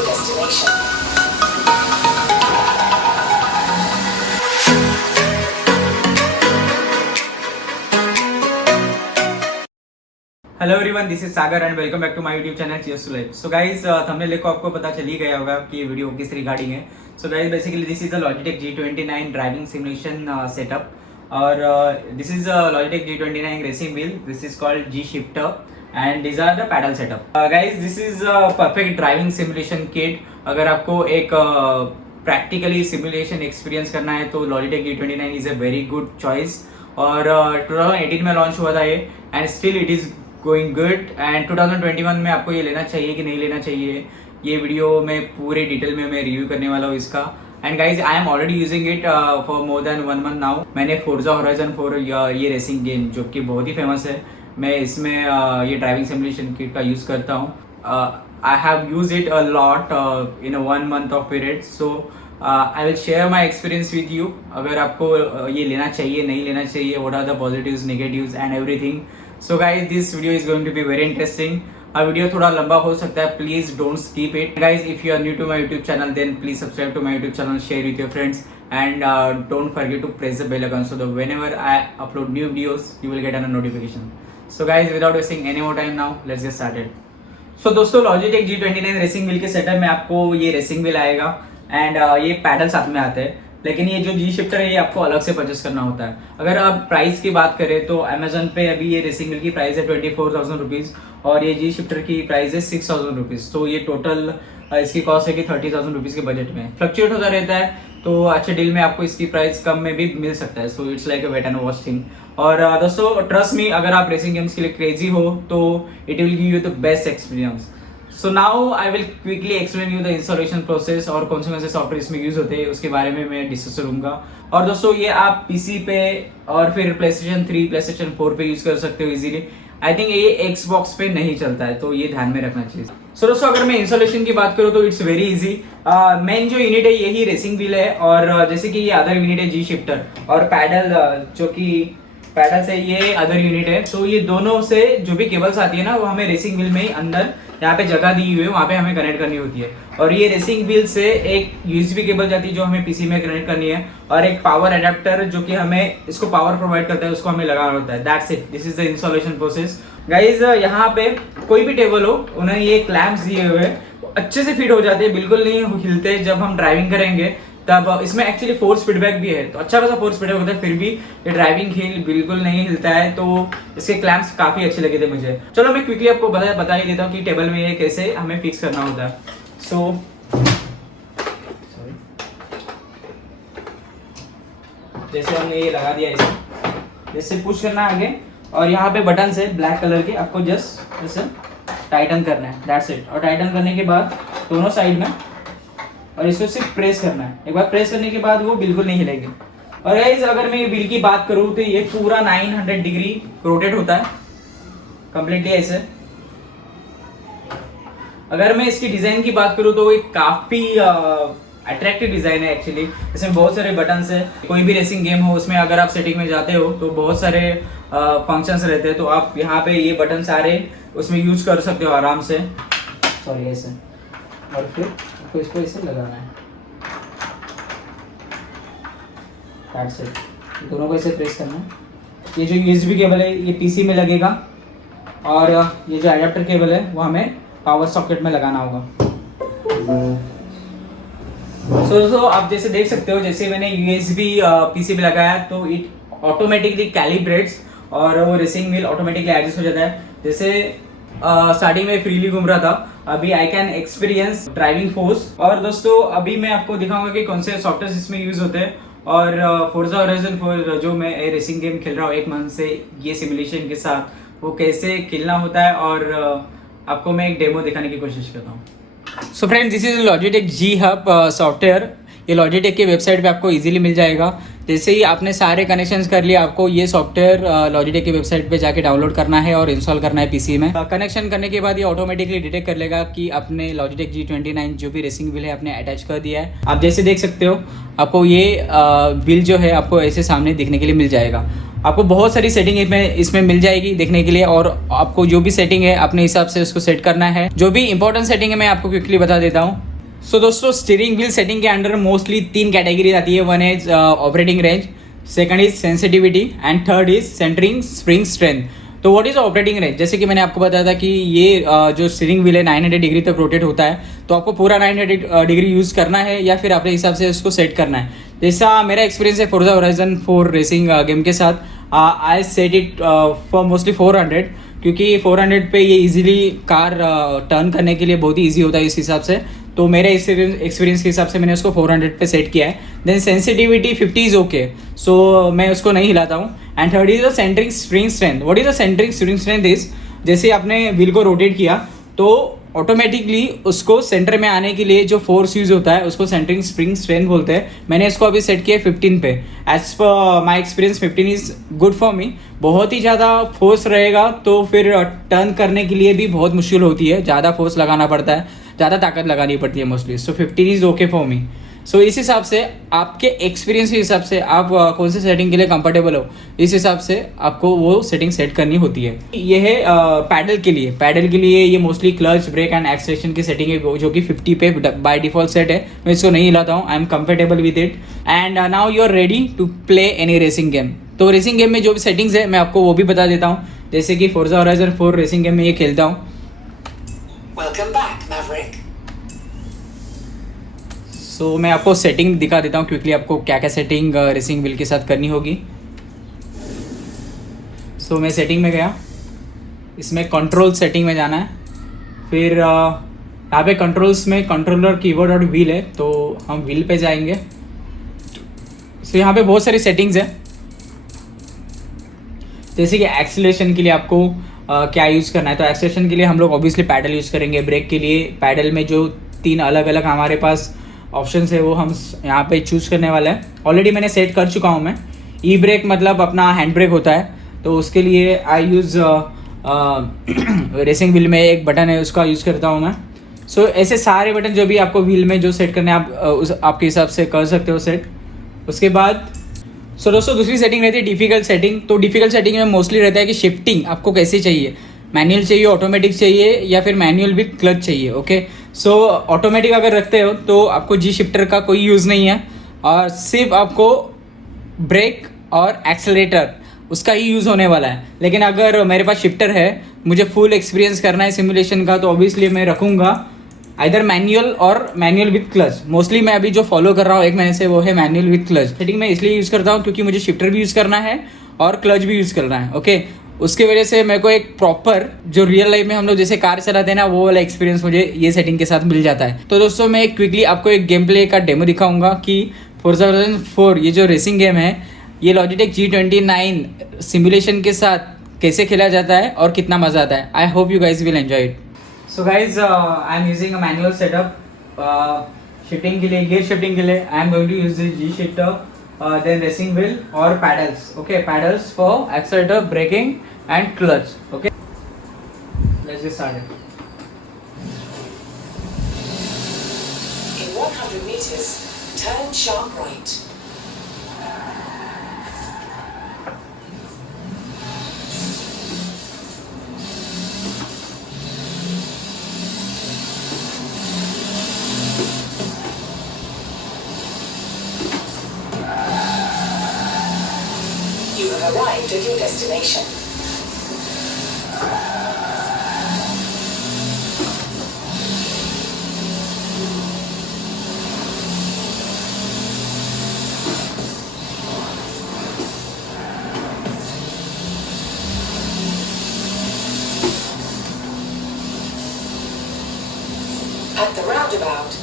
your destination. Hello everyone, this is Sagar and welcome back to my YouTube channel cheers to life. So guys, thumbnail देखो आपको पता चल ही गया होगा कि ये वीडियो किस रिगार्डिंग है। So guys, basically this is the Logitech G29 driving simulation setup और this is Logitech G29 racing wheel. This is called G Shifter and these are the pedal setup. Guys, this is perfect driving simulation kit. अगर आपको एक practically simulation experience करना है तो Logitech G29 is a very good choice. और 2018 में launch हुआ था ये and still it is going good. And 2021 में आपको ये लेना चाहिए कि नहीं लेना चाहिए, ये वीडियो में पूरे डिटेल में मैं रिव्यू करने वाला हूँ इसका। And guys, I am already using it for more than 1 month now. मैंने फोर्जा होराइजन 4 ये रेसिंग गेम जो कि बहुत ही फेमस है, मैं इसमें ये ड्राइविंग सिमुलेशन किट का यूज़ करता हूँ। I have use it a lot in 1 month of period. So I will share my experience with you. अगर आपको ये लेना चाहिए नहीं लेना चाहिए, what are the positives negatives and everything. So guys, this video is going to be very interesting. Video थोड़ा लंबा हो सकता है, please don't skip it. Guys, if you are new to my YouTube channel then please subscribe to my YouTube channel, share with your friends and don't forget to press the bell icon so that whenever I upload new videos you will get a notification. So guys, without wasting any more time now, let's get started. So दोस्तों, Logitech G29 racing wheel के setup में आपको ये racing wheel आएगा and ये pedal साथ में आते हैं। लेकिन ये जो जी शिफ्टर है ये आपको अलग से परचेस करना होता है। अगर आप प्राइस की बात करें तो अमेजोन पे अभी ये रेसिंग व्हील की प्राइस है 24,000 रुपीज़ और ये जी शिफ्टर की प्राइस है 6,000 रुपीज़। तो ये टोटल इसकी कॉस्ट है कि 30,000 रुपीज़ के बजट में फ्लक्चुएट होता रहता है। तो अच्छे डील में आपको इसकी प्राइस कम में भी मिल सकता है। So it's like a wait and watch thing. और दोस्तों, ट्रस्ट मी, अगर आप रेसिंग गेम्स के लिए क्रेजी हो तो it will give you the best experience. So now I will quickly explain you the installation process और कौन से सॉफ्टवेयर इसमें यूज होते हैं उसके बारे में मैं डिस्कस करूंगा। और दोस्तों, ये आप पीसी पे और फिर PlayStation 3, PlayStation 4 पे यूज कर सकते हो इजीली। आई थिंक ये Xbox पे नहीं चलता है, तो ये ध्यान में रखना चाहिए। सो दोस्तों, अगर मैं इंस्टॉलेशन की बात करूँ तो इट्स वेरी इजी। मेन जो यूनिट है यही रेसिंग व्हील है और जैसे कि ये अदर यूनिट है जी शिफ्टर और पैडल, जो कि पैडल से ये अदर यूनिट है। तो ये दोनों से जो भी केबल्स आती है ना, वो हमें रेसिंग व्हील में ही अंदर यहाँ पे जगह दी हुई है, वहाँ पे हमें कनेक्ट करनी होती है। और ये रेसिंग व्हील से एक USB केबल जाती है जो हमें पीसी में कनेक्ट करनी है और एक पावर अडेप्टर जो कि हमें इसको पावर प्रोवाइड करता है, उसको हमें लगाना होता है। That's it, this is the installation process. Guys, यहाँ पे कोई भी टेबल हो, उन्हें ये क्लैम्प्स दिए हुए अच्छे से फिट हो जाते हैं, बिल्कुल नहीं हिलते। जब हम ड्राइविंग करेंगे तब इसमें एक्चुअली फोर्स फीडबैक भी है, तो अच्छा खासा फोर्स फीडबैक होता है, फिर भी ये ड्राइविंग व्हील बिल्कुल नहीं हिलता है। तो इसके क्लैम्प्स काफी अच्छे लगे थे मुझे। चलो मैं क्विकली आपको बता ही देता हूँ कि टेबल में ये कैसे हमें फिक्स करना होता है। सो जैसे हमने ये लगा दिया, इसे जैसे पुश करना है आगे और यहाँ पे बटन से ब्लैक कलर के आपको जस्ट जैसे टाइटन करना है, दैट्स इट। और टाइटन करने के बाद दोनों साइड में और इसको सिर्फ प्रेस करना है। एक बार प्रेस करने के बाद वो बिल्कुल नहीं हिलेगी। और गाइस, अगर मैं व्हील की बात करूँ तो ये पूरा 900 डिग्री रोटेट होता है कंप्लीटली ऐसे। अगर मैं इसकी डिजाइन की बात करूँ तो ये काफी अट्रैक्टिव डिजाइन है एक्चुअली। इसमें बहुत सारे बटन्स है। कोई भी रेसिंग गेम हो उसमें अगर आप सेटिंग में जाते हो तो बहुत सारे फंक्शंस रहते हैं, तो आप यहाँ पे ये बटन सारे उसमें यूज कर सकते हो आराम से। सॉरी, ऐसे। और फिर आपको इसको इसे लगाना है, दैट्स इट। दोनों को ऐसे प्रेस करना है। ये जो USB केबल है ये PC में लगेगा और ये जो एडेप्टर केबल है वो हमें पावर सॉकेट में लगाना होगा। दोस्तों, आप जैसे देख सकते हो, जैसे मैंने USB PC पे लगाया तो इट ऑटोमेटिकली कैलिब्रेट्स और वो रेसिंग व्हील ऑटोमेटिकली एडजस्ट हो जाता है। जैसे स्टार्टिंग में फ्रीली घूम रहा था, अभी I can experience driving force. और दोस्तों, अभी मैं आपको दिखाऊंगा कि कौन से सॉफ्टवेयर इसमें यूज होते हैं और फोर्जा होराइजन 4 जो मैं रेसिंग गेम खेल रहा हूँ 1 मंथ से ये सिमुलेशन के साथ, वो कैसे खेलना होता है और आपको मैं एक डेमो दिखाने की कोशिश करता हूँ। So friends, this is Logitech G Hub software. ये Logitech की वेबसाइट पे आपको इजीली मिल जाएगा। जैसे ही आपने सारे कनेक्शंस कर लिए, आपको ये सॉफ्टवेयर Logitech की वेबसाइट पे जाके डाउनलोड करना है और इंस्टॉल करना है पीसी में। कनेक्शन करने के बाद ये ऑटोमेटिकली डिटेक्ट कर लेगा कि आपने Logitech G29 जो भी रेसिंग व्हील है आपने अटैच कर दिया है। आप जैसे देख सकते हो, आपको ये व्हील जो है आपको ऐसे सामने दिखने के लिए मिल जाएगा। आपको बहुत सारी सेटिंग इसमें मिल जाएगी देखने के लिए और आपको जो भी सेटिंग है अपने हिसाब से उसको सेट करना है। जो भी इंपॉर्टेंट सेटिंग है मैं आपको क्विकली बता देता हूँ। सो दोस्तों स्टीयरिंग व्हील सेटिंग के अंडर मोस्टली 3 कैटेगरी आती है. One is operating range, second is sensitivity and third is centering spring strength. तो व्हाट इज ऑपरेटिंग रेंज? जैसे कि मैंने आपको बताया था कि ये जो स्टीयरिंग व्हील है 900 डिग्री तक रोटेट होता है. तो आपको पूरा 900 डिग्री यूज़ करना है या फिर अपने हिसाब से उसको सेट करना है. जैसा मेरा एक्सपीरियंस है फोर्जा होराइजन 4 रेसिंग गेम के साथ, आई सेट इट फॉर मोस्टली 400, क्योंकि 400 पे ये इजीली कार टर्न करने के लिए बहुत ही ईजी होता है इस हिसाब से. तो मेरे एक्सपीरियंस के हिसाब से मैंने उसको 400 पे सेट किया है. Then sensitivity 50 is okay, so मैं उसको नहीं हिलाता हूँ. And third is the centering spring strength. What is the centering spring strength is, जैसे आपने व्हील को रोटेट किया तो ऑटोमेटिकली उसको सेंटर में आने के लिए जो फोर्स यूज होता है उसको सेंटरिंग स्प्रिंग स्ट्रेंथ बोलते हैं. मैंने इसको अभी सेट किया है 15 पे. As per my experience 15 is good for me. बहुत ही ज़्यादा फोर्स रहेगा तो फिर टर्न करने के लिए भी बहुत मुश्किल होती है, ज़्यादा फोर्स लगाना पड़ता है, ज़्यादा ताकत लगानी पड़ती है mostly. So 15 is okay for me. So इस हिसाब से आपके एक्सपीरियंस के हिसाब से आप कौन से सेटिंग के लिए कंफर्टेबल हो, इस हिसाब से आपको वो सेटिंग सेट करनी होती है. ये है पैडल के लिए. पैडल के लिए ये mostly clutch, brake and acceleration की सेटिंग है जो कि 50 पे बाय डिफॉल्ट सेट है. मैं इसको नहीं हिलाता हूँ. I am comfortable with it. And now you are ready to play any racing game. तो रेसिंग गेम में जो भी सेटिंग्स है मैं आपको वो भी बता देता हूँ. जैसे कि फोर्जा होराइजन 4 रेसिंग गेम में ये खेलता हूँ. Welcome back, Maverick. सो मैं आपको सेटिंग दिखा देता हूँ क्विकली, आपको क्या क्या सेटिंग रेसिंग व्हील के साथ करनी होगी. सो मैं सेटिंग में गया, इसमें कंट्रोल सेटिंग में जाना है. फिर यहाँ पे कंट्रोल्स में कंट्रोलर, कीबोर्ड और व्हील है, तो हम व्हील पे जाएंगे. सो यहाँ पे बहुत सारी सेटिंग्स है. जैसे कि एक्सीलरेशन के लिए आपको क्या यूज़ करना है. तो एक्सीलरेशन के लिए हम लोग ऑब्वियसली पैडल यूज़ करेंगे. ब्रेक के लिए पैडल में जो 3 अलग अलग हमारे पास ऑप्शन है वो हम यहाँ पे चूज़ करने वाला है. ऑलरेडी मैंने सेट कर चुका हूँ मैं. ई ब्रेक मतलब अपना हैंड ब्रेक होता है, तो उसके लिए आई यूज़ रेसिंग व्हील में एक बटन है उसका यूज़ करता हूँ मैं. सो ऐसे सारे बटन जो भी आपको व्हील में जो सेट करने आप आपके हिसाब से कर सकते हो सेट. उसके बाद दोस्तों दूसरी सेटिंग रहती है डिफ़िकल्ट सेटिंग. तो डिफ़िकल्ट सेटिंग में मोस्टली रहता है कि शिफ्टिंग आपको कैसे चाहिए, मैनुअल चाहिए, ऑटोमेटिक चाहिए या फिर मैनुअल विथ क्लच चाहिए. ओके, सो ऑटोमेटिक अगर रखते हो तो आपको जी शिफ्टर का कोई यूज़ नहीं है और सिर्फ आपको ब्रेक और एक्सेलरेटर उसका ही यूज़ होने वाला है. लेकिन अगर मेरे पास शिफ्टर है, मुझे फुल एक्सपीरियंस करना है सिमुलेशन का, तो ऑब्वियसली मैं रखूँगा आइदर मैनुअल और मैनुअल विथ क्लच. मोस्टली मैं अभी जो फॉलो कर रहा हूँ 1 महीने से वो है मैनुअल विथ क्लच. सेटिंग मैं इसलिए यूज़ करता हूँ क्योंकि मुझे शिफ्टर भी यूज़ करना है और क्लच भी यूज़ करना है. ओके, उसके वजह से मेरे को एक प्रॉपर जो रियल लाइफ में हम लोग जैसे कार चलाते हैं ना, वो वाला एक्सपीरियंस मुझे ये सेटिंग के साथ मिल जाता है. तो दोस्तों मैं क्विकली आपको एक गेम प्ले का डेमो दिखाऊंगा कि फोर्जा होराइजन 4 ये जो रेसिंग गेम है ये लॉजिटेक G29 सिमुलेशन के साथ कैसे खेला जाता है और कितना मज़ा आता है. I hope you guys will enjoy it. So guys I am using a manual setup. Shifting के लिए, गियर शिफ्टिंग के लिए I am going to use this G shifter, then racing wheel or paddles. Okay, paddles for accelerator, braking and clutch. Okay, let's get started. In 100 meters, turn sharp right. You have arrived at your destination. At the roundabout,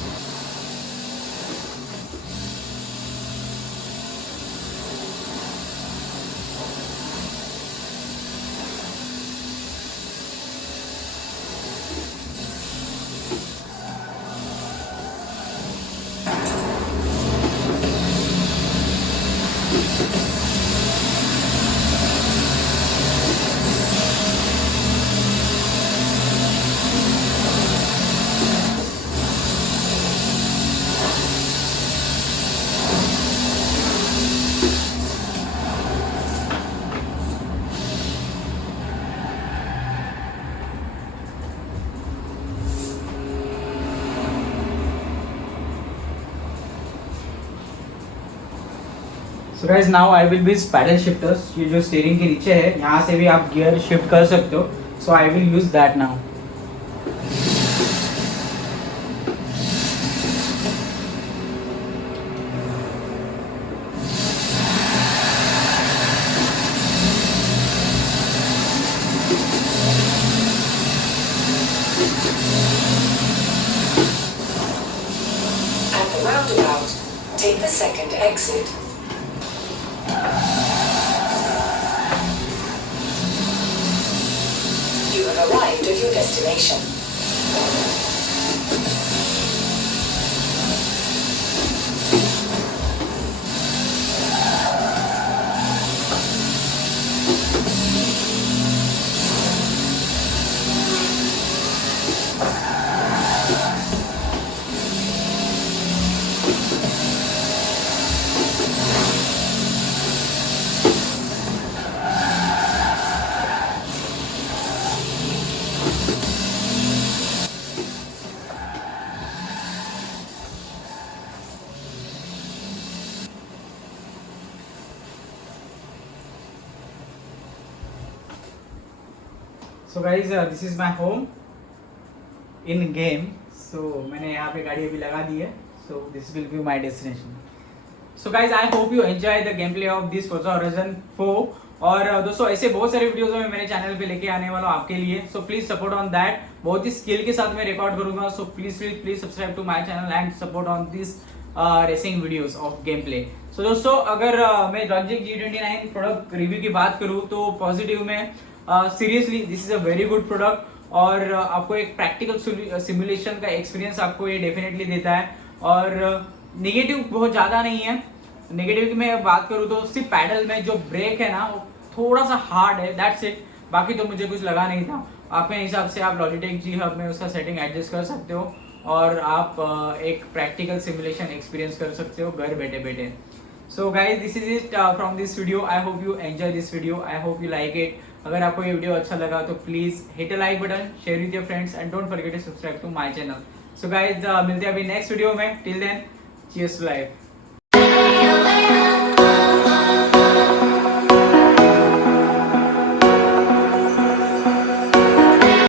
so guys now I will be paddle shifters, ये जो steering के नीचे है यहाँ से भी आप gear shift कर सकते हो. So I will use that now. At the roundabout, take the second exit. You have arrived at your destination. So guys this is my home in game. So मैंने यहाँ पे गाड़ी अभी लगा दी है. So this will be my destination. So guys I hope you enjoy the game play of this Forza Horizon 4. और दोस्तों ऐसे बहुत सारे वीडियोस मैं मेरे चैनल पे लेके आने वाला हूँ आपके लिए. So please support on that. बहुत ही स्किल के साथ मैं रिकॉर्ड करूंगा. So please please please subscribe to my channel and support on this racing videos of game play. So दोस्तों अगर मैं लॉजिटेक G29 प्रोडक्ट रिव्यू की बात करूँ तो पॉजिटिव में seriously this is a very good product. और आपको एक प्रैक्टिकल सिमुलेशन का एक्सपीरियंस आपको ये डेफिनेटली देता है. और नेगेटिव बहुत ज़्यादा नहीं है. नेगेटिव की मैं बात करूँ तो सिर्फ पैडल में जो ब्रेक है ना वो थोड़ा सा हार्ड है, दैट्स इट. बाकी तो मुझे कुछ लगा नहीं था. अपने हिसाब से आप लॉजिटेक G हब में उसका सेटिंग एडजस्ट कर सकते हो और आप एक प्रैक्टिकल सिमुलेशन एक्सपीरियंस कर सकते हो घर बैठे बैठे. So guys this is it from this video. I hope you enjoy this video. I hope you like it. अगर आपको ये वीडियो अच्छा लगा तो please hit a like button, share with your friends and don't forget to subscribe to my channel. So guys मिलते हैं अभी next video में. Till then cheers to life.